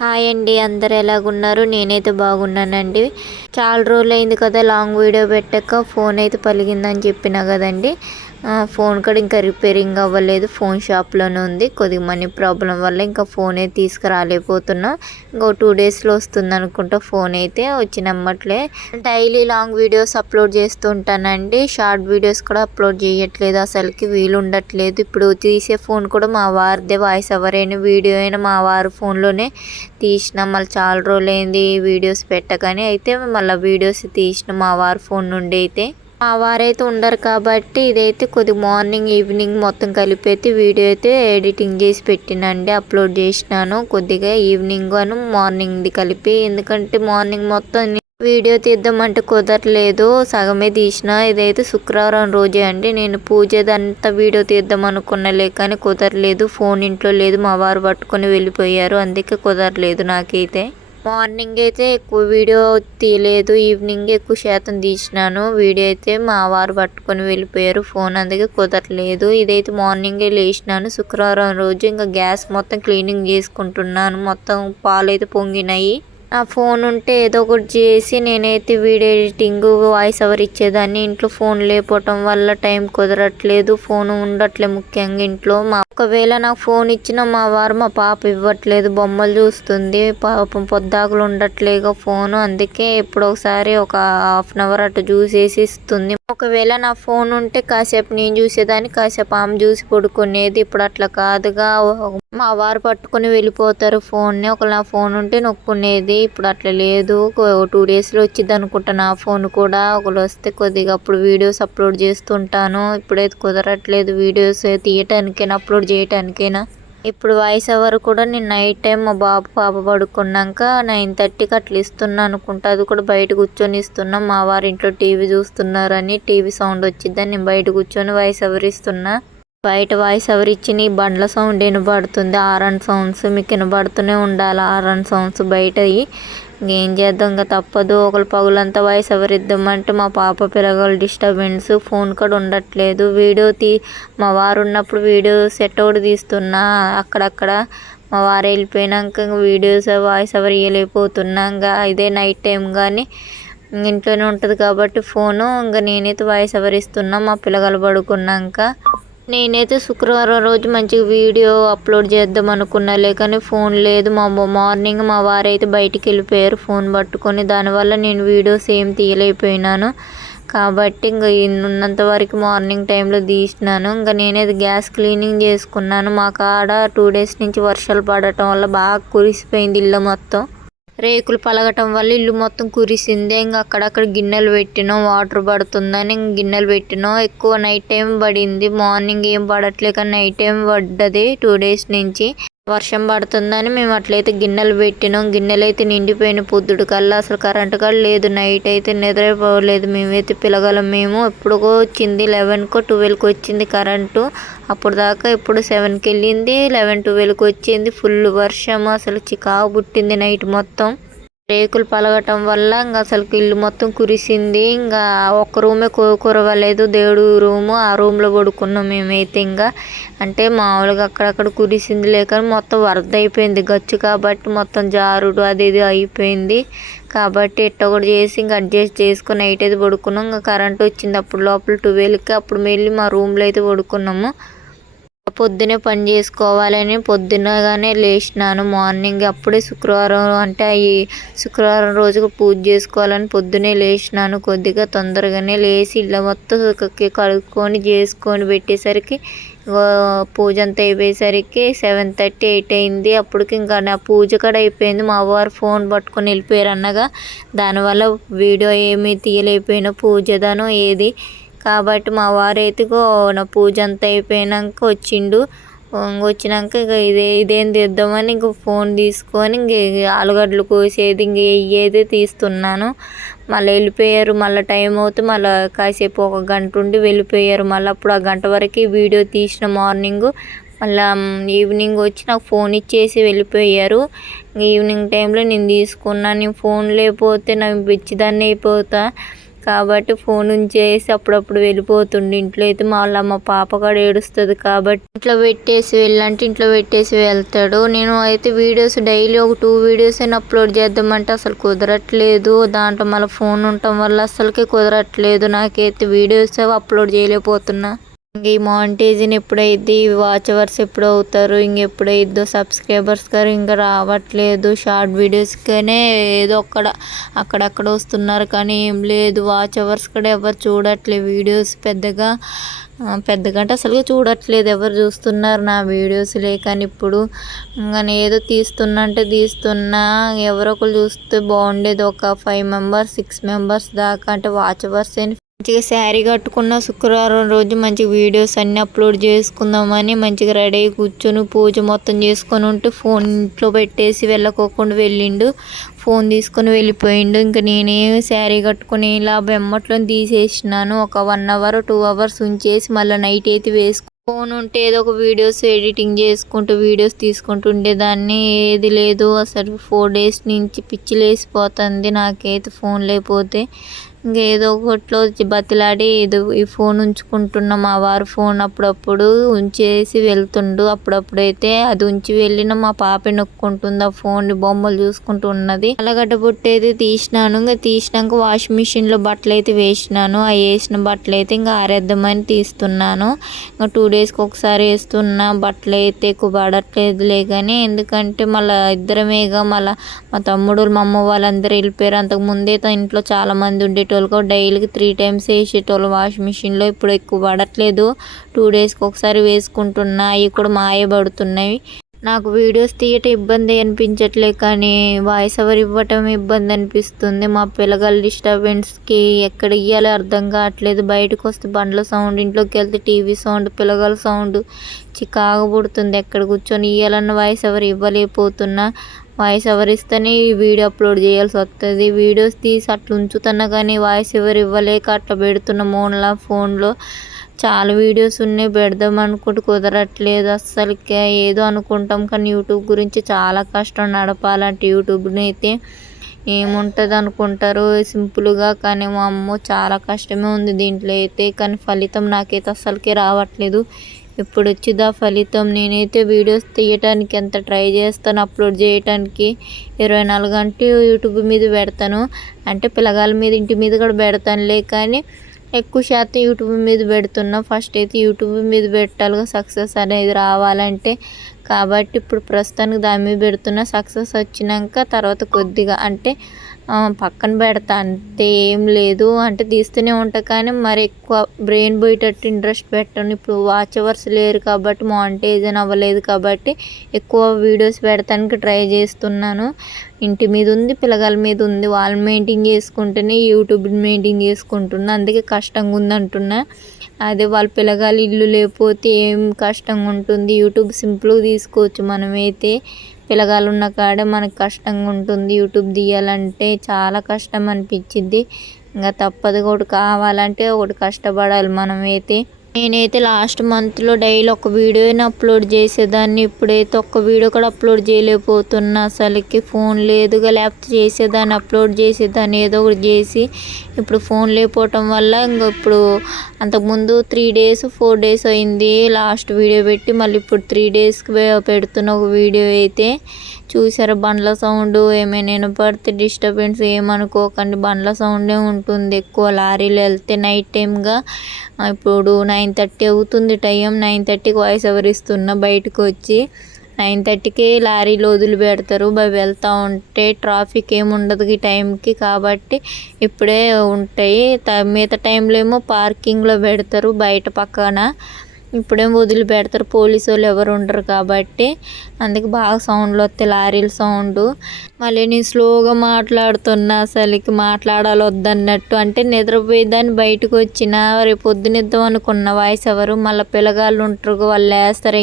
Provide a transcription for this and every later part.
Hi అండి, అందరు ఎలాగున్నారు? నేనైతే బాగున్నానండి. చాలా రోజులైంది కదా లాంగ్ వీడియో పెట్టక. ఫోన్ అయితే పలిగిందని చెప్పిన కదండి. ఫోన్ కూడా ఇంకా రిపేరింగ్ అవ్వలేదు, ఫోన్ షాప్లోనే ఉంది. కొద్దిగా మనీ ప్రాబ్లం వల్ల ఇంకా ఫోన్ అయితే తీసుకురాలేకపోతున్నా. ఇంకో 2 డేస్లో వస్తుంది అనుకుంటా. ఫోన్ అయితే వచ్చి నమ్మట్లే. డైలీ లాంగ్ వీడియోస్ అప్లోడ్ చేస్తూ ఉంటానండి, షార్ట్ వీడియోస్ కూడా అప్లోడ్ చేయట్లేదు, అసలుకి వీలు ఉండట్లేదు. ఇప్పుడు తీసే ఫోన్ కూడా మా వారిదే, వాయిస్ ఓవర్ అయిన వీడియో అయినా మా వారి ఫోన్లోనే తీసిన. మళ్ళీ చాలా రోజులైంది వీడియోస్ పెట్టగానే, అయితే మళ్ళీ వీడియోస్ తీసిన మా వారి ఫోన్ నుండి. అయితే మా వారైతే ఉండరు కాబట్టి ఇదైతే కొద్దిగా మార్నింగ్ ఈవినింగ్ మొత్తం కలిపి అయితే వీడియో అయితే ఎడిటింగ్ చేసి పెట్టినండి, అప్లోడ్ చేసినాను. కొద్దిగా ఈవినింగ్ అను మార్నింగ్ది కలిపి, ఎందుకంటే మార్నింగ్ మొత్తం వీడియో తీద్దామంటే కుదరలేదు, సగమే తీసిన. ఇదైతే శుక్రవారం రోజే అండి. నేను పూజదంతా వీడియో తీద్దాం అనుకున్నలే కానీ కుదరలేదు. ఫోన్ ఇంట్లో లేదు, మా వారు పట్టుకొని వెళ్ళిపోయారు, అందుకే కుదరలేదు నాకైతే. మార్నింగ్ అయితే ఎక్కువ వీడియో తీయలేదు, ఈవినింగ్ ఎక్కువ శాతం తీసినాను. వీడియో అయితే మా వారు పట్టుకొని వెళ్ళిపోయారు ఫోన్, అందుకే కుదరలేదు. ఇదైతే మార్నింగే లేచినాను శుక్రవారం రోజు. ఇంకా గ్యాస్ మొత్తం క్లీనింగ్ చేసుకుంటున్నాను, మొత్తం పాలు అయితే పొంగినాయి. నా ఫోన్ ఉంటే ఏదో ఒకటి చేసి నేనైతే వీడియో ఎడిటింగ్ వాయిస్ ఓవర్ ఇచ్చేదాన్ని. ఇంట్లో ఫోన్ లేకపోవటం వల్ల టైం కుదరట్లేదు, ఫోన్ ఉండట్లేదు ముఖ్యంగా ఇంట్లో. ఒకవేళ నాకు ఫోన్ ఇచ్చిన మా వారు మా పాప ఇవ్వట్లేదు, బొమ్మలు చూస్తుంది, పాపం పొద్దాకులు ఉండట్లేగా ఫోను, అందుకే ఎప్పుడో ఒకసారి ఒక ½ అన్ అవర్ అటు చూసేసి ఇస్తుంది. ఒకవేళ నా ఫోన్ ఉంటే కాసేపు నేను చూసేదాన్ని, కాసేపు ఆమె చూసి పడుకునేది. ఇప్పుడు అట్లా కాదుగా, మా వారు పట్టుకొని వెళ్ళిపోతారు ఫోన్ని. ఒకవేళ నా ఫోన్ ఉంటే నొక్కునేది, ఇప్పుడు అట్లా లేదు. 2 డేస్లో వచ్చింది అనుకుంటా నా ఫోన్ కూడా. ఒకళ్ళు వస్తే కొద్దిగా అప్పుడు వీడియోస్ అప్లోడ్ చేస్తుంటాను. ఇప్పుడైతే కుదరట్లేదు వీడియోస్ తీయటానికైనా అప్లోడ్ చేయటానికైనా. ఇప్పుడు వాయిస్ ఓవర్ కూడా నేను నైట్ టైం మా పాప పడుకున్నాక 9:30కి అట్లా ఇస్తున్నా అనుకుంటా. అది కూడా బయట కూర్చొని ఇస్తున్నా. మా వారు ఇంట్లో టీవీ చూస్తున్నారని టీవీ సౌండ్ వచ్చిద్దని నేను బయట కూర్చొని వాయిస్ ఓవర్ ఇస్తున్నా. బయట వాయిస్ ఓవర్ ఇచ్చిన ఈ బండ్ల సౌండ్ వినబడుతుంది, హారన్ సౌండ్స్ మీకు వినబడుతూనే ఉండాలి, హారన్ సౌండ్స్ బయటవి. ఇంకేం చేద్దాం, ఇంకా తప్పదు. ఒకరు పగులంతా వాయిస్ ఓవర్ ఇద్దామంటే మా పాప పిల్లగాళ్ళు డిస్టర్బెన్స్, ఫోన్ కూడా ఉండట్లేదు. మా వారు ఉన్నప్పుడు వీడియో సెట్ ఒకటి తీస్తున్నా అక్కడక్కడ. మా వారు వెళ్ళిపోయినాక వీడియోస్ వాయిస్ ఓవర్ ఇవ్వలేకపోతున్నా. ఇంకా ఇదే నైట్ టైం కానీ ఇంట్లోనే ఉంటుంది కాబట్టి ఫోను. ఇంకా నేనైతే వాయిస్ ఓవర్ ఇస్తున్నా మా పిల్లగాళ్ళు పడుకున్నాక. నేనైతే శుక్రవారం రోజు మంచిగా వీడియో అప్లోడ్ చేద్దాం అనుకున్నాలే కానీ ఫోన్ లేదు. మార్నింగ్ మా వారైతే బయటికి వెళ్ళిపోయారు ఫోన్ పట్టుకొని, దానివల్ల నేను వీడియోస్ ఏం తీయలేకపోయినాను. కాబట్టి ఇంకా ఉన్నంత వరకు మార్నింగ్ టైంలో తీసినాను. ఇంకా నేనైతే గ్యాస్ క్లీనింగ్ చేసుకున్నాను. మా కాడ 2 డేస్ నుంచి వర్షాలు పడటం వల్ల బాగా కురిసిపోయింది ఇల్లు మొత్తం. రేకులు పలగటం వల్ల ఇల్లు మొత్తం కురిసింది. ఇంకా అక్కడక్కడ గిన్నెలు పెట్టినాం, వాటర్ పడుతుందని గిన్నెలు పెట్టినాం. ఎక్కువ నైట్ టైం పడింది, మార్నింగ్ ఏం పడట్లే కానీ నైట్ టైం పడ్డది 2 డేస్ నుంచి. వర్షం పడుతుందని మేము అట్లయితే గిన్నెలు పెట్టినాం. గిన్నెలు అయితే నిండిపోయిన పొద్దుడు కల్లా, అసలు కరెంటు కూడా లేదు. నైట్ అయితే నిద్రపోలేదు మేమైతే పిల్లగలం. మేము ఎప్పుడుకో వచ్చింది 11కో 12కో వచ్చింది కరెంటు. అప్పుడు దాకా ఇప్పుడు 7కి వెళ్ళింది, 11, 12కి వచ్చింది. ఫుల్ వర్షం, అసలు చికాకు పుట్టింది నైట్ మొత్తం. రేకులు పలగటం వల్ల ఇంకా అసలు ఇల్లు మొత్తం కురిసింది. ఇంకా ఒక్క రూమే కురవలేదు, దేవుడు రూము, ఆ రూమ్లో పడుకున్నాం మేమైతే. ఇంకా అంటే మామూలుగా అక్కడక్కడ కురిసింది లేక మొత్తం వరద అయిపోయింది, గచ్చు కాబట్టి మొత్తం జారుడు అది ఇది అయిపోయింది. కాబట్టి ఎట్ట కూడా చేసి ఇంకా అడ్జస్ట్ చేసుకుని నైట్ అయితే పడుకున్నాం. ఇంకా కరెంట్ వచ్చింది అప్పుడు లోపల 12కి, అప్పుడు వెళ్ళి మా రూమ్లో అయితే పడుకున్నాము. పొద్దునే పని చేసుకోవాలని పొద్దునగానే లేచినాను మార్నింగ్. అప్పుడే శుక్రవారం అంటే ఈ శుక్రవారం రోజుకు పూజ చేసుకోవాలని పొద్దునే లేచినాను. కొద్దిగా తొందరగానే లేచి ఇళ్ళ మొత్తం కడుక్కొని చేసుకొని పెట్టేసరికి పూజ అంతా అయిపోయేసరికి 7:30, 8 అయింది. అప్పటికి ఇంకా నా పూజ కూడా అయిపోయింది. మా వారు ఫోన్ పట్టుకొని వెళ్ళిపోయారు అన్నగా, దానివల్ల వీడియో ఏమీ తీయలేకపోయినా పూజదాను ఏది. కాబట్టి మా వారైతే నా పూజ అంతా అయిపోయినాక వచ్చిండు. వచ్చినాక ఇక ఇదేం తీద్దామని ఇంక ఫోన్ తీసుకొని ఇంక ఆలుగడ్డలు కోసేది ఇంక ఏదే తీస్తున్నాను. మళ్ళీ వెళ్ళిపోయారు. మళ్ళీ టైం అవుతే మళ్ళీ కాసేపు 1 గంట ఉండి వెళ్ళిపోయారు. మళ్ళీ అప్పుడు ఆ గంట వరకు వీడియో తీసిన మార్నింగ్. మళ్ళీ ఈవినింగ్ వచ్చి నాకు ఫోన్ ఇచ్చేసి వెళ్ళిపోయారు. ఈవినింగ్ టైంలో నేను తీసుకున్నాను. నేను ఫోన్ లేకపోతే నాకు పిచ్చిదాన్ని అయిపోతా. కాబట్టి ఫోన్ ఉంచేసి అప్పుడప్పుడు వెళ్ళిపోతుండే. ఇంట్లో అయితే మా పాప కూడా ఏడుస్తుంది కాబట్టి ఇంట్లో పెట్టేసి వెళ్ళంటే ఇంట్లో పెట్టేసి వెళ్తాడు. నేను అయితే వీడియోస్ డైలీ ఒక 2 వీడియోస్ అయినా అప్లోడ్ చేద్దామంటే అసలు కుదరట్లేదు. దాంట్లో మళ్ళీ ఫోన్ ఉండటం వల్ల అసలుకే కుదరట్లేదు. నాకైతే వీడియోస్ అప్లోడ్ చేయలేకపోతున్నా. ఇంక ఈ మానిటైజేషన్ ఎప్పుడైద్ది, వాచ్ అవర్స్ ఎప్పుడు అవుతారు, ఇంకెప్పుడైద్దో సబ్స్క్రైబర్స్ గారు ఇంకా రావట్లేదు. షార్ట్ వీడియోస్కనే ఏదో అక్కడక్కడ వస్తున్నారు కానీ ఏం లేదు. వాచ్ అవర్స్ కూడా ఎవరు చూడట్లేదు. వీడియోస్ పెద్దగా అంటే అసలుగా చూడట్లేదు. ఎవరు చూస్తున్నారు నా వీడియోస్లే. కానీ ఇప్పుడు ఇంకా ఏదో తీస్తున్నా ఎవరో ఒకరు చూస్తే బాగుండేది. ఒక 5 మెంబర్స్ 6 మెంబర్స్ దాకా అంటే వాచ్ అవర్స్ మంచిగా శారీ కట్టుకున్న శుక్రవారం రోజు మంచిగా వీడియోస్ అన్నీ అప్లోడ్ చేసుకుందామని మంచిగా రెడీ అయ్యి కూర్చొని పూజ మొత్తం చేసుకొని ఉంటే ఫోన్ ఇంట్లో పెట్టేసి వెళ్ళకోకుండా వెళ్ళిండు. ఫోన్ తీసుకొని వెళ్ళిపోయిండు. ఇంకా నేనేమి శారీ కట్టుకుని ఇలా బెమ్మట్లో తీసేసినాను. ఒక 1 అవర్ 2 అవర్స్ ఉంచేసి మళ్ళీ నైట్ అయితే ఫోన్ ఉంటే ఏదో ఒక వీడియోస్ ఎడిటింగ్ చేసుకుంటూ వీడియోస్ తీసుకుంటూ ఉండేదాన్ని. ఏది లేదు అసలు 4 డేస్ నుంచి పిచ్చి లేసిపోతుంది నాకైతే ఫోన్ లేకపోతే. ఇంకేదో ఒకట్లో బతిలాడి ఈ ఫోన్ ఉంచుకుంటున్న మా వారు ఫోన్ అప్పుడప్పుడు ఉంచేసి వెళ్తుండు. అప్పుడప్పుడైతే అది ఉంచి వెళ్ళిన మా పాప నొక్కుంటుంది. ఆ ఫోన్ బొమ్మలు చూసుకుంటూ ఉన్నది. అలగడ్డ పుట్టేది తీసినాను. ఇంకా తీసినాక వాషింగ్ మిషన్లో బట్టలు అయితే వేసినాను. ఆ వేసిన బట్టలు అయితే ఇంకా ఆరేద్దామని తీస్తున్నాను. ఇంకా 2 డేస్కి ఒకసారి వేస్తున్నా. బట్టలు అయితే ఎక్కువ పడట్లేదులే కానీ ఎందుకంటే మళ్ళీ ఇద్దరమేగా. మళ్ళీ మా తమ్ముడు మా అమ్మ వాళ్ళందరూ వెళ్ళిపోయారు. అంతకుముందే ఇంట్లో చాలా మంది ఉండేటోళ్ళు. డైలీకి 3 టైమ్స్ వేసేటోళ్ళు వాషింగ్ మిషన్లో. ఇప్పుడు ఎక్కువ పడట్లేదు. 2 డేస్కి ఒకసారి వేసుకుంటున్నా. అవి కూడా మాయబడుతున్నాయి. నాకు వీడియోస్ తీయటం ఇబ్బంది అనిపించట్లే కానీ వాయిస్ ఓవర్ ఇవ్వటం ఇబ్బంది అనిపిస్తుంది. మా పిల్లగాళ్ళ డిస్టర్బెన్స్కి ఎక్కడ ఇవ్వాలో అర్థం కావట్లేదు. బయటకు వస్తే బండ్ల సౌండ్, ఇంట్లోకి వెళ్తే టీవీ సౌండ్, పిల్లగాళ్ళ సౌండ్ చికాకు పుడుతుంది. ఎక్కడ కూర్చొని ఇవ్వాలన్న వాయిస్ ఓవర్ ఇవ్వలేకపోతున్నా. వాయిస్ ఓవర్ ఇస్తేనే ఈ వీడియో అప్లోడ్ చేయాల్సి వస్తుంది. వీడియోస్ తీసి అట్లా ఉంచుతున్నా కానీ వాయిస్ ఓవర్ ఇవ్వలేక అట్లా పెడుతున్న ఫోన్లో చాలా వీడియోస్ ఉన్నాయి. పెడదాం అనుకుంటూ కుదరట్లేదు అస్సలకి. ఏదో అనుకుంటాం కానీ యూట్యూబ్ గురించి చాలా కష్టం నడపాలంటే. యూట్యూబ్ని అయితే ఏముంటుంది అనుకుంటారు సింపుల్గా, కానీ మా అమ్మ చాలా కష్టమే ఉంది దీంట్లో అయితే. కానీ ఫలితం నాకైతే అస్సలకే రావట్లేదు. ఇప్పుడు వచ్చిందా ఫలితం. నేనైతే వీడియోస్ తీయటానికి ఎంత ట్రై చేస్తాను అప్లోడ్ చేయటానికి. 24 గంటలు యూట్యూబ్ మీద పెడతాను. అంటే పిల్లగాళ్ళ మీద ఇంటి మీద కూడా పెడతానులే కానీ ఎక్కువ శాతం యూట్యూబ్ మీద పెడుతున్నా. ఫస్ట్ అయితే యూట్యూబ్ మీద పెట్టాలిగా సక్సెస్ అనేది రావాలంటే. కాబట్టి ఇప్పుడు ప్రస్తుతానికి దాని మీద పెడుతున్నా. సక్సెస్ వచ్చినాక తర్వాత కొద్దిగా అంటే పక్కన పెడతా. అంతే ఏం లేదు. అంటే తీస్తూనే ఉంటా కానీ మరి ఎక్కువ బ్రెయిన్ పోయేటట్టు ఇంట్రెస్ట్ పెట్టాను. ఇప్పుడు వాచ్ అవర్స్ లేరు కాబట్టి మానిటైజేషన్ అవ్వలేదు కాబట్టి ఎక్కువ వీడియోస్ పెడతానికి ట్రై చేస్తున్నాను. ఇంటి మీద ఉంది, పిల్లగాల మీద ఉంది. వాళ్ళు మెయింటైన్ చేసుకుంటేనే యూట్యూబ్ మెయింటైన్ చేసుకుంటున్నా. అందుకే కష్టంగా ఉంది అంటున్నా. అదే వాళ్ళ పిల్లగాలు ఇల్లు లేకపోతే ఏం కష్టంగా ఉంటుంది. యూట్యూబ్ సింపుల్గా తీసుకోవచ్చు. మనమైతే పిల్లగాలు ఉన్న కాడే మనకు కష్టంగా ఉంటుంది. యూట్యూబ్ తీయాలంటే చాలా కష్టం అనిపించింది. ఇంకా తప్పదు. ఒకటి కావాలంటే ఒకటి కష్టపడాలి మనమైతే. నేనైతే లాస్ట్ మంత్లో డైలీ ఒక వీడియోని అప్లోడ్ చేసేదాన్ని. ఇప్పుడైతే ఒక్క వీడియో కూడా అప్లోడ్ చేయలేకపోతున్నా. అసలుకి ఫోన్ లేదుగా, లేకపోతే చేసేదాన్ని, అప్లోడ్ చేసేదాన్ని ఏదో ఒకటి చేసి. ఇప్పుడు ఫోన్ లేకపోవటం వల్ల ఇంకా ఇప్పుడు అంతకుముందు 3 డేస్ 4 డేస్ అయింది లాస్ట్ వీడియో పెట్టి. మళ్ళీ ఇప్పుడు 3 డేస్కి పెడుతున్న ఒక వీడియో అయితే. చూసారా బండ్ల సౌండ్ ఏమైనా వినపడితే డిస్టర్బెన్స్ ఏమనుకోకండి. బండ్ల సౌండే ఉంటుంది ఎక్కువ. లారీలు వెళ్తే నైట్ టైంగా ఇప్పుడు 9:30 అవుతుంది టైం. 9:30కి వాయిస్ ఓవర్ ఇస్తున్నా బయటకు వచ్చి. 9:30కి లారీలు వదిలి పెడతారు. వెళ్తూ ఉంటే ట్రాఫిక్ ఏమి ఉండదు ఈ టైంకి కాబట్టి ఇప్పుడే ఉంటాయి. మిగతా టైంలో ఏమో పార్కింగ్లో పెడతారు బయట పక్కన. ఇప్పుడేమో వదిలి పెడతారు. పోలీసు వాళ్ళు ఎవరు ఉండరు కాబట్టి. అందుకే బాగా సౌండ్లు వస్తాయి, లారీల సౌండ్. మళ్ళీ నేను స్లోగా మాట్లాడుతున్నా. అసలుకి మాట్లాడాలి వద్దన్నట్టు. అంటే నిద్రపోయేదాన్ని బయటకు వచ్చిన. రేపు పొద్దునిద్దాం అనుకున్న వాయిస్ ఎవరు. మళ్ళీ పిల్లగాళ్ళు ఉంటారు, వాళ్ళు వేస్తారు.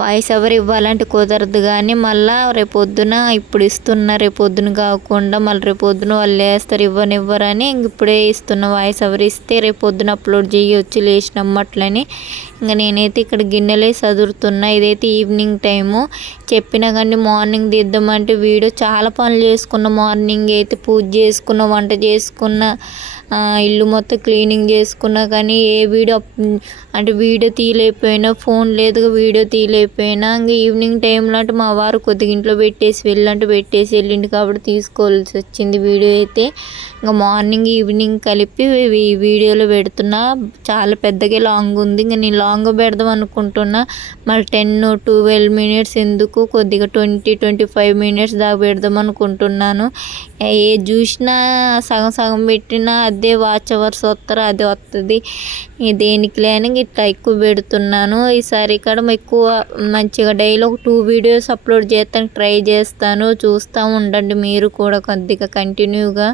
వాయిస్ ఓవర్ ఇవ్వాలంటే కుదరదు కానీ మళ్ళీ రేపొద్దున ఇప్పుడు ఇస్తున్నా. రేపొద్దున కాకుండా మళ్ళీ రేపొద్దున వాళ్ళు వేస్తారు. ఇవ్వనివ్వరని ఇప్పుడే ఇస్తున్న. వాయిస్ ఓవర్ ఇస్తే రేపొద్దున అప్లోడ్ చేయొచ్చు లేచినమ్మట్లని. ఇంకా నేనైతే ఇక్కడ గిన్నెలే సదురుతున్నా. ఇదైతే ఈవినింగ్ టైము. చెప్పినా కానీ మార్నింగ్ తీద్దామంటే వీడియో చాలా పనులు చేసుకున్న. మార్నింగ్ అయితే పూజ చేసుకున్న, వంట చేసుకున్న, ఇల్లు మొత్తం క్లీనింగ్ చేసుకున్నా కానీ ఏ వీడియో అంటే వీడియో తీయలేకపోయినా, ఫోన్ లేదుగా వీడియో తీయలేకపోయినా. ఇంకా ఈవినింగ్ టైంలో అంటే మా వారు కొద్దిగా ఇంట్లో పెట్టేసి వెళ్ళిండు కాబట్టి తీసుకోవాల్సి వచ్చింది వీడియో అయితే. ఇంకా మార్నింగ్ ఈవినింగ్ కలిపి వీడియోలో పెడుతున్నా. చాలా పెద్దగా లాంగ్ ఉంది. ఇంకా నేను లాంగ్ పెడదాం అనుకుంటున్నా. మళ్ళీ 10-12 మినిట్స్ ఎందుకు, కొద్దిగా 20-25 మినిట్స్ దాకా పెడదాం అనుకుంటున్నాను. ఏ చూసినా సగం పెట్టినా అదే వాచ్ అవర్స్ వస్తారు, అదే వస్తుంది. దేనికి లేని ఇట్లా ఎక్కువ పెడుతున్నాను. ఈసారి ఇక్కడ ఎక్కువ మంచిగా డైలీ ఒక 2 వీడియోస్ అప్లోడ్ చేస్తాను, ట్రై చేస్తాను. చూస్తూ ఉండండి మీరు కూడా కొద్దిగా కంటిన్యూగా.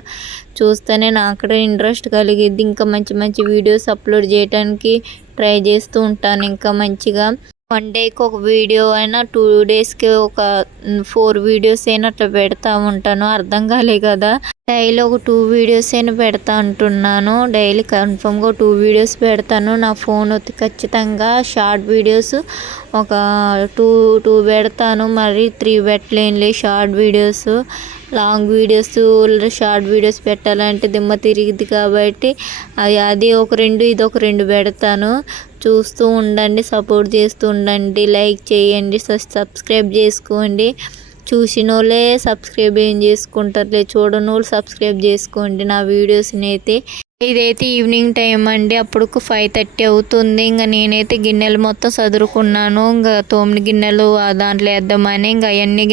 చూస్తేనే నాకు కూడా ఇంట్రెస్ట్ కలిగిద్ది. ఇంకా మంచి మంచి వీడియోస్ అప్లోడ్ చేయడానికి ట్రై చేస్తూ ఉంటాను. ఇంకా మంచిగా 1 డేకి ఒక వీడియో అయినా, 2 డేస్కి ఒక 4 వీడియోస్ అయినా అట్లా పెడతా ఉంటాను. అర్థం కాలే కదా, డైలీ ఒక 2 వీడియోస్ అయినా పెడతా అంటున్నాను. డైలీ కన్ఫర్మ్గా 2 వీడియోస్ పెడతాను. నా ఫోన్ వచ్చి ఖచ్చితంగా షార్ట్ వీడియోస్ ఒక 2 పెడతాను. మరి 3 పెట్టలేనులే short videos. Long videos, short videos పెట్టాలంటే దిమ్మ తిరిగిద్ది కాబట్టి అది ఒక 2, ఇది ఒక 2 పెడతాను. చూస్తూ ఉండండి, సపోర్ట్ చేస్తూ ఉండండి, లైక్ చేయండి, సబ్స్క్రైబ్ చేసుకోండి. చూసిన వాళ్ళే సబ్స్క్రైబ్ ఏం చేసుకుంటారులే, చూడని వాళ్ళు సబ్స్క్రైబ్ చేసుకోండి నా వీడియోస్ని అయితే. ఇదైతే ఈవినింగ్ టైం అండి. అప్పుడు 5:30 అవుతుంది. ఇంకా నేనైతే గిన్నెలు మొత్తం సదురుకున్నాను. ఇంకా తోమిన గిన్నెలు దాంట్లో వేద్దామని ఇంకా అవన్నీ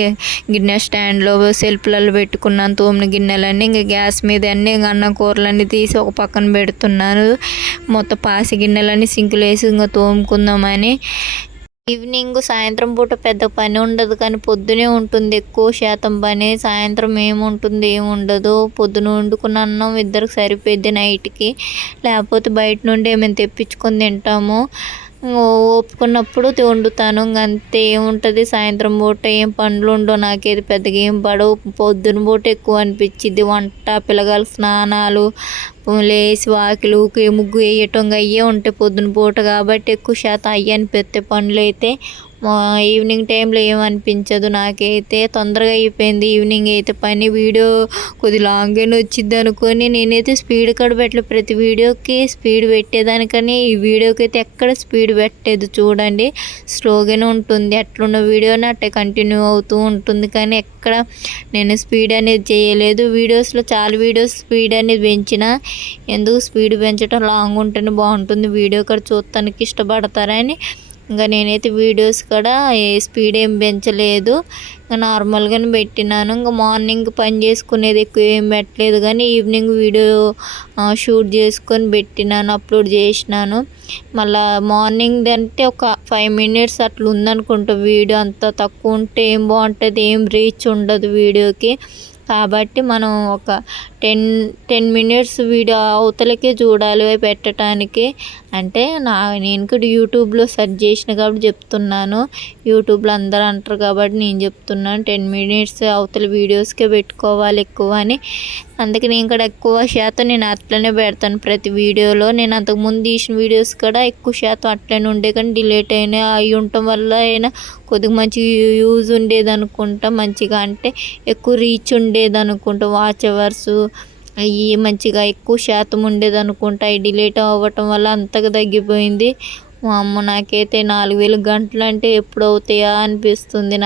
గిన్నె స్టాండ్లో సెల్ఫ్లలో పెట్టుకున్నాను. తోమిన గిన్నెలన్నీ ఇంకా గ్యాస్ మీద అన్నీ ఇంకా అన్నం కూరలన్నీ తీసి ఒక పక్కన పెడుతున్నాను. మొత్తం పాసి గిన్నెలన్నీ సింకులు వేసి ఇంకా తోముకుందామని. ఈవినింగ్ సాయంత్రం పూట పెద్ద పని ఉండదు కానీ పొద్దునే ఉంటుంది ఎక్కువ శాతం పని. సాయంత్రం ఏముంటుంది, ఏముండదు. పొద్దున వండుకున్న అన్నం ఇద్దరికి సరిపోద్ది నైట్కి. లేకపోతే బయట నుండి ఏమైనా తెప్పించుకొని తింటాము. ఒప్పుకున్నప్పుడు వండుతాను. అంతే ఏముంటుంది. సాయంత్రం పూట ఏం పనులు ఉండవు నాకేది పెద్దగా ఏం పడవు. పొద్దున పూట ఎక్కువ అనిపించింది. వంట, పిల్లగాళ్ళ స్నానాలు, లేచి వాకిలు ముగ్గు వేయటం అయ్యే ఉంటాయి పొద్దున పూట కాబట్టి ఎక్కువ శాతం అయ్యి అనిపిస్తాయి పనులు అయితే. ఈవినింగ్ టైంలో ఏమనిపించదు నాకైతే. తొందరగా అయిపోయింది ఈవినింగ్ అయితే పని. వీడియో కొద్ది లాంగ్గానే వచ్చింది అనుకొని నేనైతే స్పీడ్ కూడా పెట్టలేదు. ప్రతి వీడియోకి స్పీడ్ పెట్టేదానికని ఈ వీడియోకి అయితే ఎక్కడ స్పీడ్ పెట్టలేదు. చూడండి, స్లోగానే ఉంటుంది. అట్లున్న వీడియోని అట్టే కంటిన్యూ అవుతూ ఉంటుంది కానీ ఎక్కడ నేను స్పీడ్ అనేది చేయలేదు. వీడియోస్లో చాలా వీడియోస్ స్పీడ్ అనేది పెంచిన. ఎందుకు స్పీడ్ పెంచడం, లాంగ్ ఉంటేనే బాగుంటుంది వీడియో కూడా చూడటానికి ఇష్టపడతారని ఇంకా నేనైతే వీడియోస్ కూడా స్పీడ్ ఏం పెంచలేదు. ఇంకా నార్మల్గానే పెట్టినాను. ఇంకా మార్నింగ్ పని చేసుకునేది ఎక్కువ ఏం పెట్టలేదు కానీ ఈవినింగ్ వీడియో షూట్ చేసుకొని పెట్టినాను, అప్లోడ్ చేసినాను. మళ్ళీ మార్నింగ్ అంటే ఒక 5 మినిట్స్ అట్లా ఉందనుకుంటా వీడియో. అంత తక్కువ ఉంటే ఏం బాగుంటుంది, ఏం రీచ్ ఉండదు వీడియోకి. కాబట్టి మనం ఒక 10 మినిట్స్ వీడియో అవతలకే చూడాలి పెట్టడానికి. అంటే నేను కూడా యూట్యూబ్లో సెర్చ్ చేసిన కాబట్టి చెప్తున్నాను. యూట్యూబ్లో అందరూ అంటారు కాబట్టి నేను చెప్తున్నాను 10 మినిట్స్ అవతల వీడియోస్కే పెట్టుకోవాలి ఎక్కువ అని. అందుకే నేను కూడా ఎక్కువ శాతం నేను అట్లనే పెడతాను ప్రతి వీడియోలో. నేను అంతకుముందు తీసిన వీడియోస్ కూడా ఎక్కువ శాతం అట్లనే ఉండే కానీ డిలీట్ అయినా అవి ఉండటం వల్ల అయినా కొద్దిగా మంచి యూజ్ ఉండేది అనుకుంటా. మంచిగా అంటే ఎక్కువ రీచ్ ఉండేది అనుకుంటా. వాచ్ అవర్స్ అవి మంచిగా ఎక్కువ శాతం ఉండేది అనుకుంటా. అవి డిలీట్ అవ్వటం వల్ల అంతగా తగ్గిపోయింది. అమ్మ నాకైతే 4000 గంటలు అంటే ఎప్పుడు అవుతాయా అనిపిస్తుంది.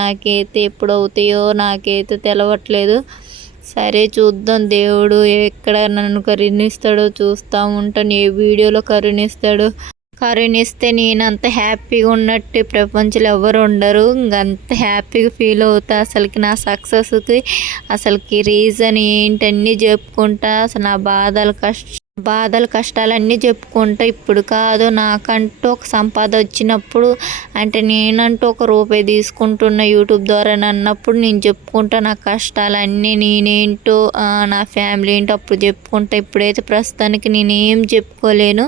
ఎప్పుడు అవుతాయో నాకైతే తెలవట్లేదు. సరే చూద్దాం, దేవుడు ఎక్కడ నన్ను కరుణిస్తాడో చూస్తూ ఉంటాను. ఏ వీడియోలో కరుణిస్తే నేను అంత హ్యాపీగా ఉన్నట్టు ప్రపంచంలో ఎవరు ఉండరు. ఇంకంత హ్యాపీగా ఫీల్ అవుతా. అసలుకి నా సక్సెస్కి అసలుకి రీజన్ ఏంటన్నీ చెప్పుకుంటా. అసలు నా బాధలు కష్టాలన్నీ చెప్పుకుంటా. ఇప్పుడు కాదు, నాకంటూ ఒక సంపాద వచ్చినప్పుడు అంటే నేనంటూ ఒక రూపాయి తీసుకుంటున్న యూట్యూబ్ ద్వారా అన్నప్పుడు నేను చెప్పుకుంటా నా కష్టాలన్నీ. నేనేంటో నా ఫ్యామిలీ ఏంటో అప్పుడు చెప్పుకుంటా. ఇప్పుడైతే ప్రస్తుతానికి నేనేం చెప్పుకోలేను.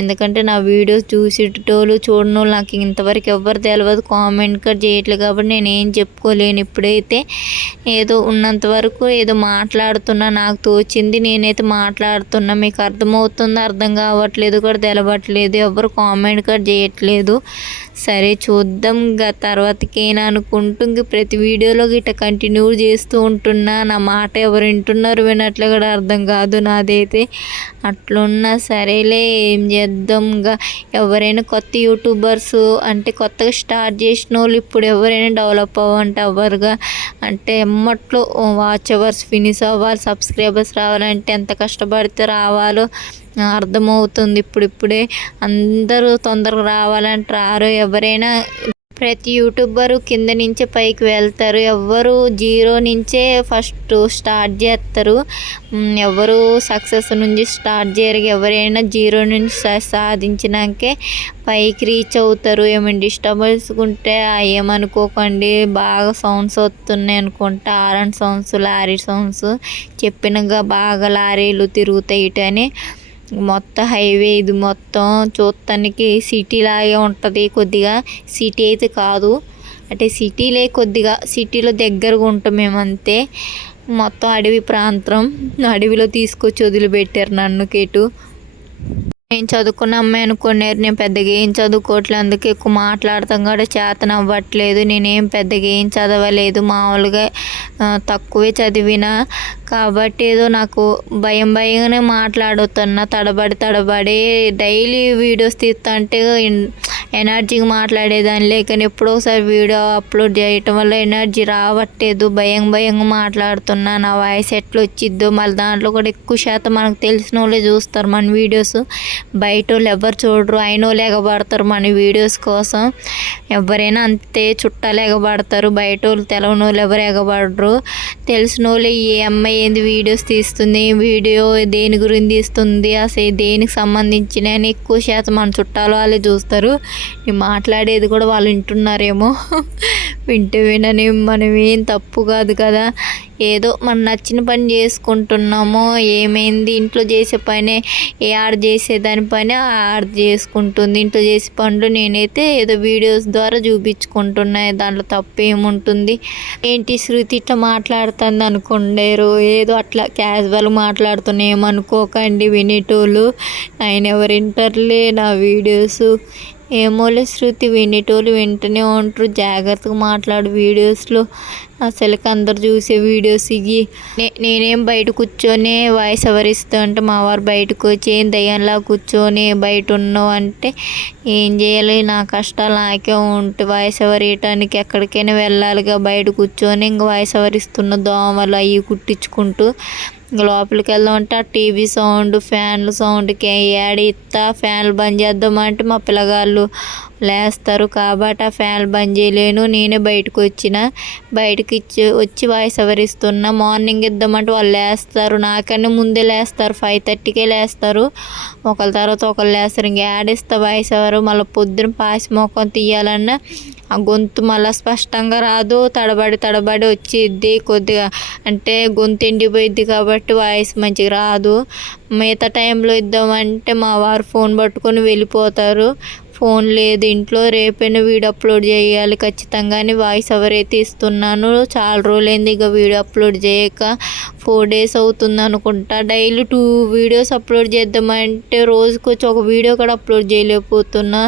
ఎందుకంటే నా వీడియోస్ చూసేటోళ్ళు చూడనోళ్ళు నాకు ఇంతవరకు ఎవరు తెలియదు, కామెంట్ కూడా చేయట్లేదు కాబట్టి నేనేం చెప్పుకోలేను. ఇప్పుడైతే ఏదో ఉన్నంత వరకు ఏదో మాట్లాడుతున్నా, నాకు తోచింది నేనైతే మాట్లాడుతున్నా. మీకు అర్థమవుతుందో అర్థం కావట్లేదు కూడా తెలవట్లేదు, ఎవరు కామెంట్ కూడా చేయట్లేదు. సరే చూద్దాం ఇంకా తర్వాతకి అనుకుంటూ ఇంక ప్రతి వీడియోలో గిట్ట కంటిన్యూ చేస్తూ ఉంటున్నా. నా మాట ఎవరు వింటున్నారు వినట్లు కూడా అర్థం కాదు నాదైతే. అట్లున్నా సరేలే ఏం చేద్దాం. ఇంకా ఎవరైనా కొత్త యూట్యూబర్స్ అంటే కొత్తగా స్టార్ట్ చేసిన వాళ్ళు ఇప్పుడు ఎవరైనా డెవలప్ అవ్వంటే అవ్వరుగా. అంటే ఎమ్మట్లో వాచ్ అవర్స్ ఫినిష్ అవ్వాలి, సబ్స్క్రైబర్స్ రావాలంటే ఎంత కష్టపడితే రావాలో అర్థమవుతుంది. ఇప్పుడిప్పుడే అందరూ తొందరగా రావాలంటే రారు. ఎవరైనా ప్రతి యూట్యూబరు కింద నుంచే పైకి వెళ్తారు, ఎవ్వరు జీరో నుంచే ఫస్ట్ స్టార్ట్ చేస్తారు. ఎవరు సక్సెస్ నుంచి స్టార్ట్ చేయరు, ఎవరైనా జీరో నుంచి సాధించినాకే పైకి రీచ్ అవుతారు. ఏమైనా డిస్టర్బెన్స్ ఉంటే ఏమనుకోకండి, బాగా సౌండ్స్ వస్తున్నాయి అనుకుంటా, హారన్ సౌండ్స్, లారీ సౌండ్స్. చెప్పినగా బాగా లారీలు తిరుగుతాయి ఇటని. మొత్తం హైవే ఇది, మొత్తం చూడటానికి సిటీ లాగే ఉంటుంది. కొద్దిగా సిటీ అయితే కాదు, అంటే సిటీలే కొద్దిగా సిటీలో దగ్గరగా ఉంటాం మేము అంతే. మొత్తం అడవి ప్రాంతం, అడవిలో తీసుకొచ్చి వదిలిపెట్టారు నన్ను కేటు. నేను చదువుకున్న అమ్మాయి అనుకున్నారు, నేను పెద్దగా ఏం చదువుకోవట్లేదు, అందుకే ఎక్కువ మాట్లాడతాం కూడా చేతన అవ్వట్లేదు. నేనేం పెద్దగా ఏం చదవలేదు, మామూలుగా తక్కువే చదివిన కాబట్టి ఏదో నాకు భయంగానే మాట్లాడుతున్నా, తడబడి డైలీ వీడియోస్ తీస్తా అంటే ఎనర్జీగా మాట్లాడేదాన్ని. లేకని ఎప్పుడో ఒకసారి వీడియో అప్లోడ్ చేయటం వల్ల ఎనర్జీ రావట్లేదు, భయంగా మాట్లాడుతున్నా. నా వాయిస్ ఎట్లా వచ్చిద్దో, మళ్ళీ దాంట్లో కూడా ఎక్కువ శాతం మనకు తెలిసిన వాళ్ళే చూస్తారు మన వీడియోస్, బయట వాళ్ళు ఎవరు చూడరు. అయిన వాళ్ళు ఎగబడతారు మన వీడియోస్ కోసం, ఎవరైనా అంతే చుట్టాలు ఎగబడతారు, బయట వాళ్ళు తెలవని వాళ్ళు ఎవరు ఎగబడరు. తెలిసిన వాళ్ళు ఏ అమ్మాయి ఏంది వీడియోస్ తీస్తుంది, వీడియో దేని గురించి తీస్తుంది, అసలు దేనికి సంబంధించిన ఎక్కువ శాతం మన చుట్టాలు వాళ్ళే చూస్తారు. నేను మాట్లాడేది కూడా వాళ్ళు వింటున్నారేమో, వింటే వినని మనం ఏం తప్పు కాదు కదా, ఏదో మనం నచ్చిన పని చేసుకుంటున్నాము. ఏమైంది, ఇంట్లో చేసే పనే ఆడ చేసేదాని పని ఆడ చేసుకుంటుంది, ఇంట్లో చేసే పనులు నేనైతే ఏదో వీడియోస్ ద్వారా చూపించుకుంటున్నాయి, దాంట్లో తప్పు ఏముంటుంది. ఏంటి శృతి ఇట్లా మాట్లాడుతుంది అనుకుండేరు, ఏదో అట్లా క్యాజువల్ మాట్లాడుతున్నా ఏమనుకోకండి వినేటోళ్ళు. ఆయన ఎవరు వింటారులే నా వీడియోస్. ఏమోలే శృతి, వినేటోళ్ళు వింటూనే ఉంటారు, జాగ్రత్తగా మాట్లాడు వీడియోస్లో. అసలుకి అందరు చూసే వీడియోస్ ఇవి. నేనేం బయట కూర్చొని వాయిస్ ఎవరు ఇస్తా అంటే మా వారు బయటకు వచ్చి ఏం దయ్యంలా కూర్చొని బయట ఉన్నావు అంటే ఏం చేయాలి, నా కష్టాలు నాకే ఉంటాయి. వాయిస్ ఎవరు ఇవ్వటానికి ఎక్కడికైనా వెళ్ళాలిగా, బయట కూర్చొని ఇంక వాయిస్ ఎవరు ఇస్తున్న దోమలు అవి కుట్టించుకుంటూ ఇంక లోపలికి వెళ్దామంటే ఆ టీవీ సౌండ్, ఫ్యాన్ల సౌండ్కి ఏడ ఇస్తా, ఫ్యాన్లు బంద్ చేద్దామంటే మా పిల్లగాళ్ళు లేస్తారు కాబట్టి ఆ ఫ్యాన్లు బంద్ చేయలేను. నేనే బయటకు వచ్చి వాయిస్ ఎవరిస్తున్నా. మార్నింగ్ ఇద్దామంటే వాళ్ళు లేస్తారు, నాకన్నా ముందే లేస్తారు, 5:30కే లేస్తారు, ఒకళ్ళ తర్వాత ఒకళ్ళు లేస్తారు. ఇంక ఆడిస్తా వాయిస్ ఎవరు. మళ్ళీ పొద్దున పాసి మొఖం తీయాలన్నా ఆ గొంతు మళ్ళీ స్పష్టంగా రాదు, తడబడి వచ్చిద్ది కొద్దిగా, అంటే గొంతు ఎండిపోయిద్ది కాబట్టి వాయిస్ మంచిగా రాదు. మిగతా టైంలో ఇద్దామంటే మా వారు ఫోన్ పట్టుకొని వెళ్ళిపోతారు, ఫోన్ లేదు ఇంట్లో. రేపైనా వీడియో అప్లోడ్ చేయాలి ఖచ్చితంగానే. వాయిస్ ఎవరైతే ఇస్తున్నాను, చాలా రోజులైంది ఇక వీడియో అప్లోడ్ చేయక, 4 days అవుతుంది అనుకుంటా. డైలీ 2 వీడియోస్ అప్లోడ్ చేద్దామంటే రోజుకి వచ్చి ఒక వీడియో కూడా అప్లోడ్ చేయలేకపోతున్నా,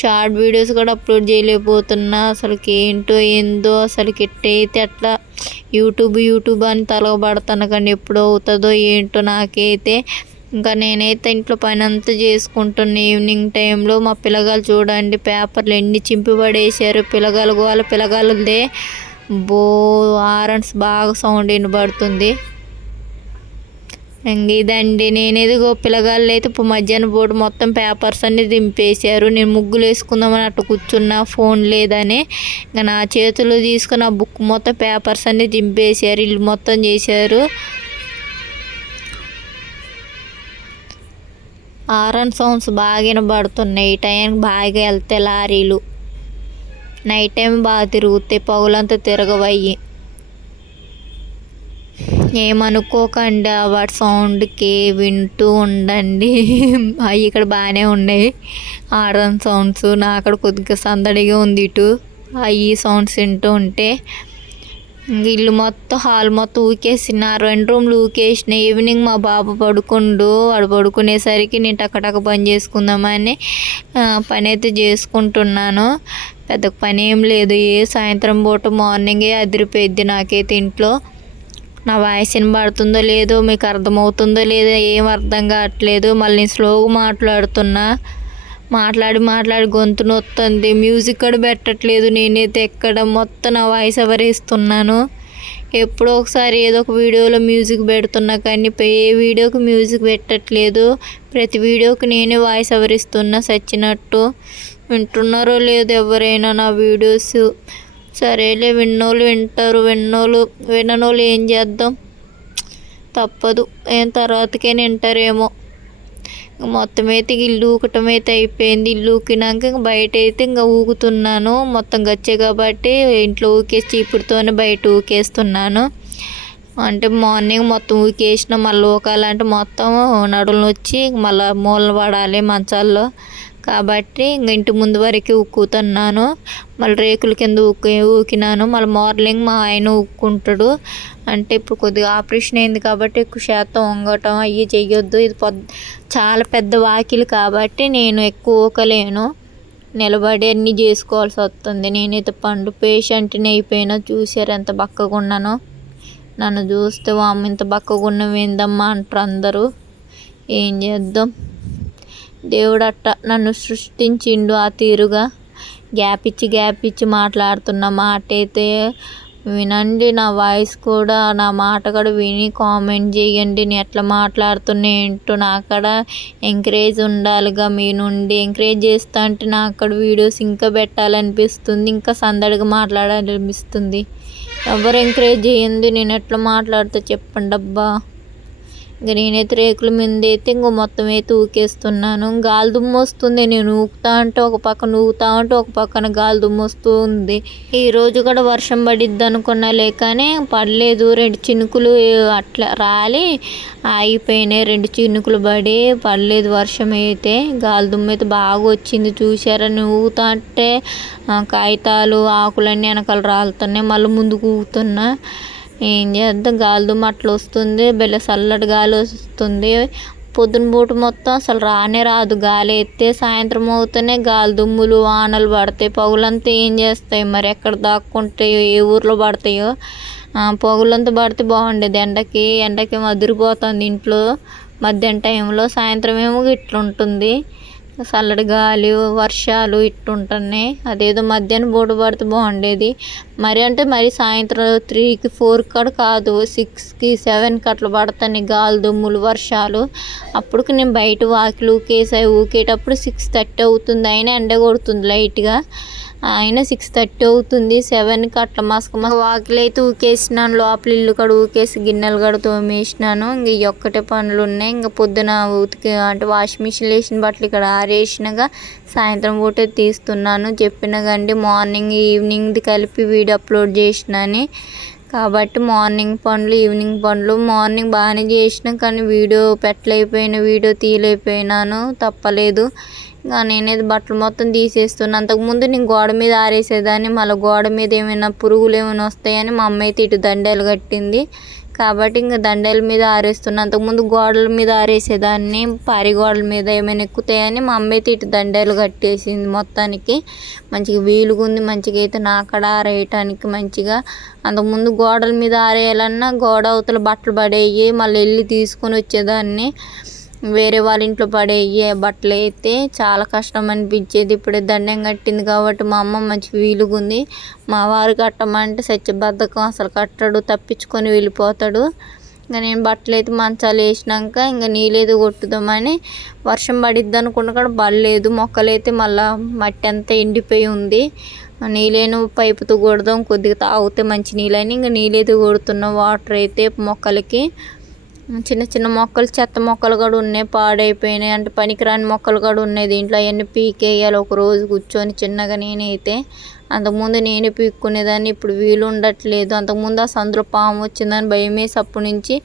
షార్ట్ వీడియోస్ కూడా అప్లోడ్ చేయలేకపోతున్నా. అసలుకి ఏందో అసలుకి ఎట్టయితే అట్లా యూట్యూబ్ అని తలగబడతాను, కానీ ఎప్పుడు అవుతుందో ఏంటో నాకైతే. ఇంకా నేనైతే ఇంట్లో పని అంతా చేసుకుంటున్నా ఈవినింగ్ టైంలో. మా పిల్లగాళ్ళు చూడండి పేపర్లు ఎన్ని చింపి పడేసారు, పిల్లగాళ్ళదే హారన్స్ బాగా సౌండ్ వినబడుతుంది. ఇదండి నేనేదిగో పిల్లగాళ్ళు అయితే ఇప్పుడు మధ్యాహ్నం పూట మొత్తం పేపర్స్ అన్నీ దింపేశారు. నేను ముగ్గులు వేసుకుందామని అట్లా కూర్చున్నా, ఫోన్ లేదని. ఇంకా నా చేతులు తీసుకుని ఆ బుక్ మొత్తం పేపర్స్ అన్నీ దింపేశారు, ఇల్లు మొత్తం చేశారు. హారన్ సౌండ్స్ బాగా వినబడుతున్నాయి, ఈ టైంకి బాగా వెళ్తాయి లారీలు. నైట్ టైం బాగా తిరుగుతాయి, పగులంతా తిరగవయ్యి. ఏమనుకోకండి వాటి సౌండ్కి, వింటూ ఉండండి. అవి ఇక్కడ బాగానే ఉన్నాయి హారన్ సౌండ్స్. నా అక్కడ కొద్దిగా సందడిగా ఉంది ఇటు, అవి సౌండ్స్ వింటూ ఉంటే. ఇంక ఇల్లు మొత్తం హాల్ మొత్తం ఊకేసిన 2 రూమ్లు ఊకేసిన. ఈవినింగ్ మా బాబు వాడు పడుకునేసరికి నేను టక్కటక్క పని చేసుకుందామని పని అయితే చేసుకుంటున్నాను. పెద్ద పని ఏం లేదు. సాయంత్రం పూట మార్నింగే అదిరిపోయిద్ది నాకైతే ఇంట్లో. నా వాయిస్ వినబడుతుందో లేదో, మీకు అర్థమవుతుందో లేదో ఏం అర్థం కావట్లేదు. మళ్ళీ నేను స్లోగా మాట్లాడి గొంతు నొస్తుంది. మ్యూజిక్ కూడా పెట్టట్లేదు నేనైతే ఎక్కడ. మొత్తం నా వాయిస్ ఎవరిస్తున్నాను. ఎప్పుడో ఒకసారి ఏదో ఒక వీడియోలో మ్యూజిక్ పెడుతున్నా కానీ ఏ వీడియోకి మ్యూజిక్ పెట్టట్లేదు. ప్రతి వీడియోకి నేనే వాయిస్ ఎవరిస్తున్నా సచ్చినట్టు. వింటున్నారో లేదో ఎవరైనా నా వీడియోస్? సరేలే, విన్నోళ్ళు వింటారు. విననోళ్ళు ఏం చేద్దాం, తప్పదు. తర్వాతకే వింటారేమో. మొత్తం అయితే ఇల్లు ఊకటం అయితే అయిపోయింది. ఇల్లు ఊకినాక ఇంక బయట అయితే ఇంకా ఊగుతున్నాను. మొత్తం గచ్చే కాబట్టి ఇంట్లో ఊకేసి చీపుడుతోనే బయట ఊకేస్తున్నాను. అంటే మార్నింగ్ మొత్తం ఊకేసిన మళ్ళీ ఊకాలంటే మొత్తం నడులు వచ్చి మళ్ళీ మూలన పడాలి మంచాల్లో. కాబట్టి ఇంక ఇంటి ముందు వరకు ఊక్కుతున్నాను. మళ్ళీ రేకుల కింద ఊకినాను. మళ్ళీ మార్నింగ్ మా ఆయన ఊక్కుంటాడు. అంటే ఇప్పుడు కొద్దిగా ఆపరేషన్ అయింది కాబట్టి ఎక్కువ శాతం వంగటం అవి చెయ్యొద్దు. ఇది చాలా పెద్ద వాకిలి కాబట్టి నేను ఎక్కువ ఊకలేను. నిలబడి అన్నీ చేసుకోవాల్సి వస్తుంది. నేనైతే పండు పేషెంట్ని అయిపోయినా. చూసారు ఎంత బక్కగా ఉన్నానో. నన్ను చూస్తే వామ్మ ఇంత బక్కగా ఉన్నవేందమ్మా అంటారు అందరూ. ఏం చేద్దాం, దేవుడు అట్ట నన్ను సృష్టించిండు ఆ తీరుగా. గ్యాప్ ఇచ్చి మాట్లాడుతున్న మాట అయితే వినండి. నా వాయిస్ కూడా, నా మాట కూడా విని కామెంట్ చేయండి. నేను ఎట్లా మాట్లాడుతున్నా ఏంటో. నాకడ ఎంకరేజ్ ఉండాలిగా మీ నుండి. ఎంకరేజ్ చేస్తా అంటే నాకు వీడియోస్ ఇంకా పెట్టాలనిపిస్తుంది, ఇంకా సందడిగా మాట్లాడాలనిపిస్తుంది. ఎవరు ఎంకరేజ్ చేయండి, నేను ఎట్లా మాట్లాడుతా చెప్పండి అబ్బా. ఇంక నేనైతే రేకుల మీద అయితే ఇంకో మొత్తం అయితే ఊకేస్తున్నాను. గాలి దుమ్ము వస్తుంది. నేను ఊకుతా అంటే ఒక పక్కన ఊగుతా ఉంటే ఒక పక్కన గాలి దుమ్ము వస్తూ ఉంది. ఈరోజు కూడా వర్షం పడిద్ది అనుకున్నాలే కానీ పడలేదు. 2 చినుకులు అట్లా రాలి ఆగిపోయినాయి. 2 చినుకులు పడలేదు వర్షం అయితే. గాలి దుమ్ము అయితే బాగా వచ్చింది. చూసారా, నేను ఊగుతా అంటే కాగితాలు ఆకులన్నీ వెనకాల రాలుతున్నాయి. మళ్ళీ ముందుకు ఊగుతున్నా. ఏం చేద్దాం, గాలి దుమ్ము అట్లా వస్తుంది. చల్లటి గాలి వస్తుంది. పొద్దున పూట మొత్తం అసలు రాదు గాలి అయితే. సాయంత్రం అవుతూనే గాలి దుమ్ములు వానలు పడతాయి. పగులంతా ఏం చేస్తాయి మరి, ఎక్కడ దాక్కుంటాయో, ఏ ఊర్లో పడతాయో. పగులంతా పడితే బాగుండేది. ఎండకి మదిరిపోతుంది ఇంట్లో మధ్యాహ్నం టైంలో. సాయంత్రం ఏమో ఇట్లుంటుంది, చల్లటి గాలి వర్షాలు ఇట్టుంటున్నాయి. అదేదో మధ్యాహ్నం పూట పడితే బాగుండేది. మరి సాయంత్రం 3కి 4కి కూడా కాదు, 6కి 7కి అట్లా పడుతున్నాయి గాలి దుమ్ములు వర్షాలు. అప్పటికి నేను బయట వాకిలు ఊకేటప్పుడు 6:30 అవుతుంది. అయినా ఎండ కొడుతుంది లైట్గా. అయినా 6:30 అవుతుంది. 7కి అట్లా మసక వాకిలు అయితే ఊకేసినాను. లోపల ఇల్లు కూడా ఊకేసి గిన్నెలు కూడా తోమేసినాను. ఇంక ఈ ఒక్కటే పనులు ఉన్నాయి. ఇంకా పొద్దున అంటే వాషింగ్ మిషన్లో వేసిన బట్టలు ఇక్కడ ఆరేసినగా సాయంత్రం పూటే తీస్తున్నాను. చెప్పిన కండి మార్నింగ్ ఈవినింగ్ది కలిపి వీడియో అప్లోడ్ చేసినాను. కాబట్టి మార్నింగ్ పనులు ఈవినింగ్ పనులు. మార్నింగ్ బాగానే చేసిన కానీ వీడియో వీడియో తీయలేకపోయినాను. తప్పలేదు. ఇంకా నేనేది బట్టలు మొత్తం తీసేస్తున్నాను. అంతకుముందు నేను గోడ మీద ఆరేసేదాన్ని. మళ్ళీ గోడ మీద ఏమైనా పురుగులు ఏమైనా వస్తాయని మా అమ్మ అయితే ఇటు దండాలు కట్టింది. కాబట్టి ఇంకా దండాల మీద ఆరేస్తున్నాను. అంతకుముందు గోడల మీద ఆరేసేదాన్ని. పారి గోడల మీద ఏమైనా ఎక్కుతాయని మా అమ్మ అయితే ఇటు దండాలు కట్టేసింది. మొత్తానికి మంచిగా వీలుగా ఉంది. మంచిగా అయితే నాకడ ఆరేయటానికి మంచిగా. అంతకుముందు గోడల మీద ఆరేయాలన్నా గోడ అవతల బట్టలు పడేవి. మళ్ళీ వెళ్ళి తీసుకొని వచ్చేదాన్ని. వేరే వాళ్ళ ఇంట్లో పడేయ బట్టలు అయితే చాలా కష్టం అనిపించేది. ఇప్పుడే దండం కట్టింది కాబట్టి మా అమ్మ మంచి వీలుగా ఉంది. మా వారు కట్టమంటే బద్ధకం, అసలు కట్టడు, తప్పించుకొని వెళ్ళిపోతాడు. ఇంకా నేను బట్టలు అయితే మంచాలు వేసినాక ఇంకా నీళ్ళేదో కొట్టుదామని వర్షం పడిద్ది అనుకున్న కూడా పడలేదు. మొక్కలైతే మళ్ళీ మట్టి అంతా ఎండిపోయి ఉంది. నీళ్ళేను పైపుతో కొడదాం, కొద్దిగా తాగితే మంచి నీళ్ళని ఇంకా నీళ్ళైతే కొడుతున్నాం. వాటర్ అయితే మొక్కలకి. చిన్న మొక్కలు, చెత్త మొక్కలు కూడా ఉన్నాయి, పాడైపోయినాయి. అంటే పనికిరాని మొక్కలు కూడా ఉన్నాయి దీంట్లో. అవన్నీ పీకేయాలి ఒక రోజు కూర్చొని చిన్నగా. నేనైతే అంతకుముందు నేనే పీక్కునేదాన్ని, ఇప్పుడు వీలు ఉండట్లేదు. అంతకుముందు ఆ సందులో పాము వచ్చిందని భయమేసి అప్పటి నుంచి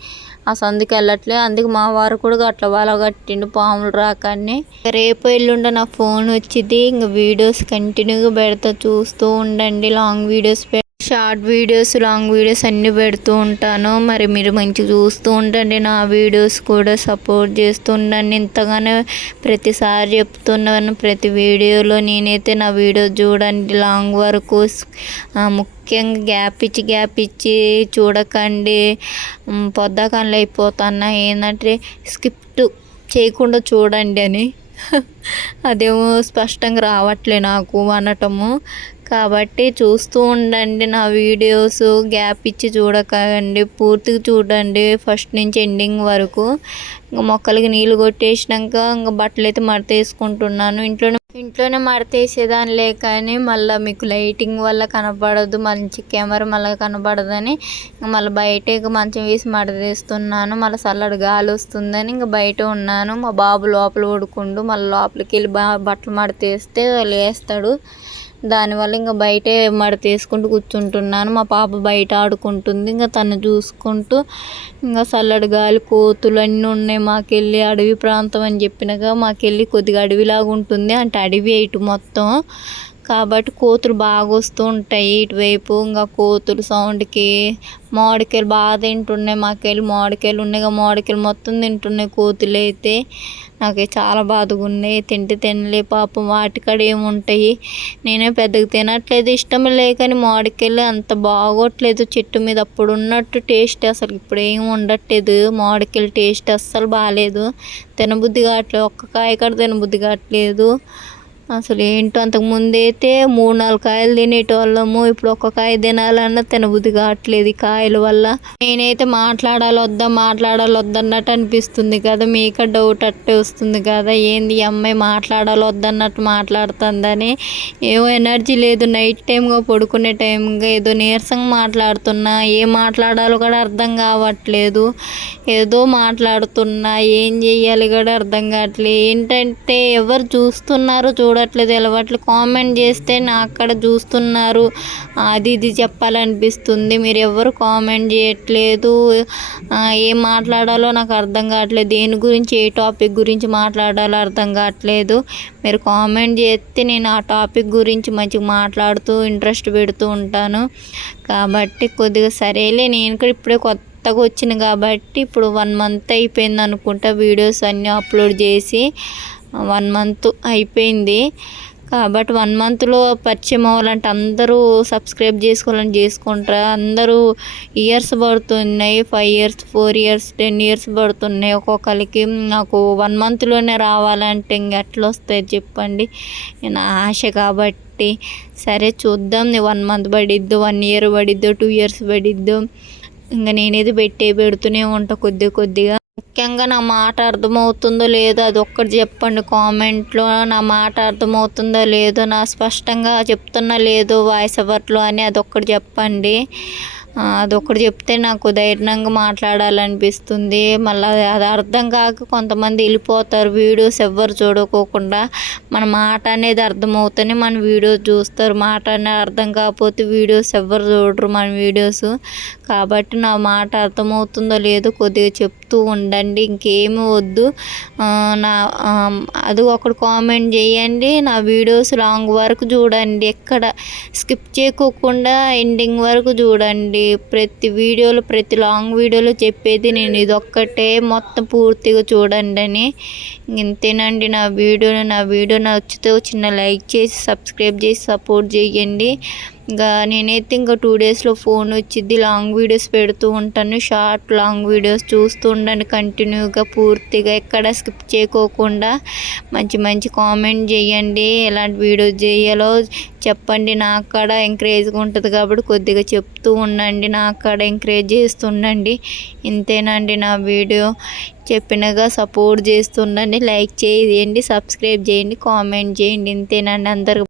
ఆ సందుకి వెళ్ళట్లేదు. అందుకే మా వారు కూడా అట్లా వల కట్టిండు పాములు రాకని. రేపు ఎల్లుండి నా ఫోన్ వచ్చింది. ఇంకా వీడియోస్ కంటిన్యూగా పెడతా, చూస్తూ ఉండండి. Long videos short videos, long videos అన్నీ పెడుతూ ఉంటాను. మరి మీరు మంచిగా చూస్తూ ఉండండి, నా వీడియోస్ కూడా సపోర్ట్ చేస్తూ ఉండండి. ఇంతగానే ప్రతిసారి చెప్తున్నాను, ప్రతి వీడియోలో నేనైతే నా వీడియోస్ చూడండి లాంగ్ వరకు. ముఖ్యంగా గ్యాప్ ఇచ్చి చూడకండి. పొద్దాకన్లు అయిపోతున్నా ఏంటంటే స్కిప్ చేయకుండా చూడండి అని అదేమో స్పష్టంగా రావట్లే నాకు అనటము. కాబట్టి చూస్తూ ఉండండి నా వీడియోస్, గ్యాప్ ఇచ్చి చూడకండి, పూర్తిగా చూడండి ఫస్ట్ నుంచి ఎండింగ్ వరకు. ఇంకా మొక్కలకి నీళ్ళు కొట్టేసినాక ఇంకా బట్టలు అయితే మడతేసుకుంటున్నాను. ఇంట్లోనే మడతేసేదానిలే కానీ మళ్ళీ మీకు లైటింగ్ వల్ల కనపడదు, మంచి కెమెరా మళ్ళీ కనపడదని మళ్ళీ బయట మంచం వేసి మడతేస్తున్నాను. మళ్ళీ చల్లటి గాలి వస్తుందని ఇంకా బయట ఉన్నాను. మా బాబు లోపల పడుకుండు, మళ్ళీ లోపలికి వెళ్ళి బట్టలు మడతేస్తే లేస్తాడు. దానివల్ల ఇంకా బయటే మడతేసుకుంటూ కూర్చుంటున్నాను. మా పాప బయట ఆడుకుంటుంది, ఇంకా తను చూసుకుంటూ ఇంకా చల్లటి గాలి, కోతులు అన్నీ ఉన్నాయి. మాకెళ్ళి అడవి ప్రాంతం అని చెప్పినగా మాకెళ్ళి కొద్దిగా అడవిలాగా ఉంటుంది, అంటే అడవి ఇటు మొత్తం. కాబట్టి కోతులు బాగా వస్తూ ఉంటాయి ఇటువైపు. ఇంకా కోతులు సౌండ్కి మామిడికాయలు బాగా తింటున్నాయి. మాకెళ్ళి మామిడికాయలు ఉన్నాయి, మామిడికాయలు మొత్తం తింటున్నాయి కోతులు అయితే. నాకు చాలా బాధగా ఉన్నాయి, తినలే పాపం. వాటికాడ ఏముంటాయి, నేనే పెద్దగా తినట్లేదు, ఇష్టం లేకని. మామిడికాయలు అంత బాగోట్లేదు చెట్టు మీద, అప్పుడు ఉన్నట్టు టేస్ట్ అసలు ఇప్పుడు ఏం ఉండట్లేదు. మామిడికాయలు టేస్ట్ అస్సలు బాగాలేదు, తినబుద్ధి కావట్లేదు. ఒక్క కాయ కూడా తినబుద్ధి కావట్లేదు అసలు. ఏంటో అంతకుముందు అయితే 3-4 కాయలు తినేటోళ్ళము, ఇప్పుడు ఒక్క కాయ తినాలన్నా తినబుద్ధి కావట్లేదు ఈ కాయల వల్ల. నేనైతే మాట్లాడాలొద్దన్నట్టు అనిపిస్తుంది కదా, మీకు డౌట్ అట్టే వస్తుంది కదా, ఏంది ఈ అమ్మాయి మాట్లాడాలొద్దన్నట్టు మాట్లాడుతుందని. ఏమో ఎనర్జీ లేదు, నైట్ టైంగా పడుకునే టైంగా ఏదో నీరసంగా మాట్లాడుతున్నా, ఏం మాట్లాడాలో కూడా అర్థం కావట్లేదు. ఏదో మాట్లాడుతున్నా, ఏం చెయ్యాలి కూడా అర్థం కావట్లేదు. ఏంటంటే ఎవరు చూస్తున్నారు చూడట్లేదు, ఎలవట్లు కామెంట్ చేస్తే నా అక్కడ చూస్తున్నారు, అది ఇది చెప్పాలనిపిస్తుంది. మీరు ఎవరు కామెంట్ చేయట్లేదు, ఏం మాట్లాడాలో నాకు అర్థం కావట్లేదు, దేని గురించి ఏ టాపిక్ గురించి మాట్లాడాలో అర్థం కావట్లేదు. మీరు కామెంట్ చేస్తే నేను ఆ టాపిక్ గురించి మంచిగా మాట్లాడుతూ ఇంట్రెస్ట్ పెడుతూ ఉంటాను. కాబట్టి కొద్దిగా సరేలే, నేను కూడా ఇప్పుడే కొత్తగా వచ్చింది కాబట్టి ఇప్పుడు 1 మంత్ అయిపోయింది అనుకుంటా వీడియోస్ అన్నీ అప్లోడ్ చేసి. 1 మంత్ అయిపోయింది. కాబట్టి 1 మంత్లో పరిచయం అవ్వాలంటే అందరూ సబ్స్క్రైబ్ చేసుకోవాలని చేసుకుంటారు. అందరూ ఇయర్స్ పడుతున్నాయి, 5 years 4 years 10 years పడుతున్నాయి ఒక్కొక్కరికి. నాకు 1 మంత్లోనే రావాలంటే ఇంక ఎట్లా వస్తాయి చెప్పండి, నా ఆశ. కాబట్టి సరే చూద్దాం, 1 month పడిద్దు, 1 year పడిద్దు, 2 years పడిద్దు. ఇంకా నేనేది పెడుతూనే ఉంటా కొద్దిగా. ముఖ్యంగా నా మాట అర్థమవుతుందో లేదో అది ఒక్కటి చెప్పండి కామెంట్లో. నా మాట అర్థమవుతుందో లేదో, నా స్పష్టంగా చెప్తున్నా లేదో వాయిస్ ఓవర్లో అని అదొక్కటి చెప్పండి. అదొకటి చెప్తే నాకు ధైర్యంగా మాట్లాడాలనిపిస్తుంది. మళ్ళీ అది అర్థం కాక కొంతమంది వెళ్ళిపోతారు, వీడియోస్ ఎవ్వరు చూడకోకుండా. మన మాట అనేది అర్థమవుతూనే మన వీడియోస్ చూస్తారు, మాట అనేది అర్థం కాకపోతే వీడియోస్ ఎవ్వరు చూడరు మన వీడియోస్. కాబట్టి నా మాట అర్థమవుతుందో లేదో కొద్దిగా చెప్తూ ఉండండి, ఇంకేమీ వద్దు. అది ఒకటి కామెంట్ చేయండి. నా వీడియోస్ లాంగ్ వరకు చూడండి, ఎక్కడ స్కిప్ చేయకోకుండా ఎండింగ్ వరకు చూడండి. ప్రతి లాంగ్ వీడియోలో చెప్పేది నేను ఇదొక్కటే, మొత్తం పూర్తిగా చూడండి అని. ఇంతేనండి నా వీడియో నచ్చితే చిన్న లైక్ చేసి సబ్స్క్రైబ్ చేసి సపోర్ట్ చేయండి. నేనైతే 2 daysలో ఫోన్ వచ్చింది, లాంగ్ వీడియోస్ పెడుతూ ఉంటాను. షార్ట్ లాంగ్ వీడియోస్ చూస్తూ ఉండండి కంటిన్యూగా, పూర్తిగా ఎక్కడ స్కిప్ చేయకోకుండా. మంచి కామెంట్ చేయండి, ఎలాంటి వీడియోస్ చేయాలో చెప్పండి. నాకు కూడా ఎంకరేజ్గా ఉంటుంది కాబట్టి కొద్దిగా చెప్తూ ఉండండి, నాకు కూడా ఎంకరేజ్ చేస్తుండండి. ఇంతేనండి నా వీడియో, చెప్పినగా సపోర్ట్ చేస్తుండండి. లైక్ చేయండి, సబ్స్క్రైబ్ చేయండి, కామెంట్ చేయండి. ఇంతేనండి. అందరూ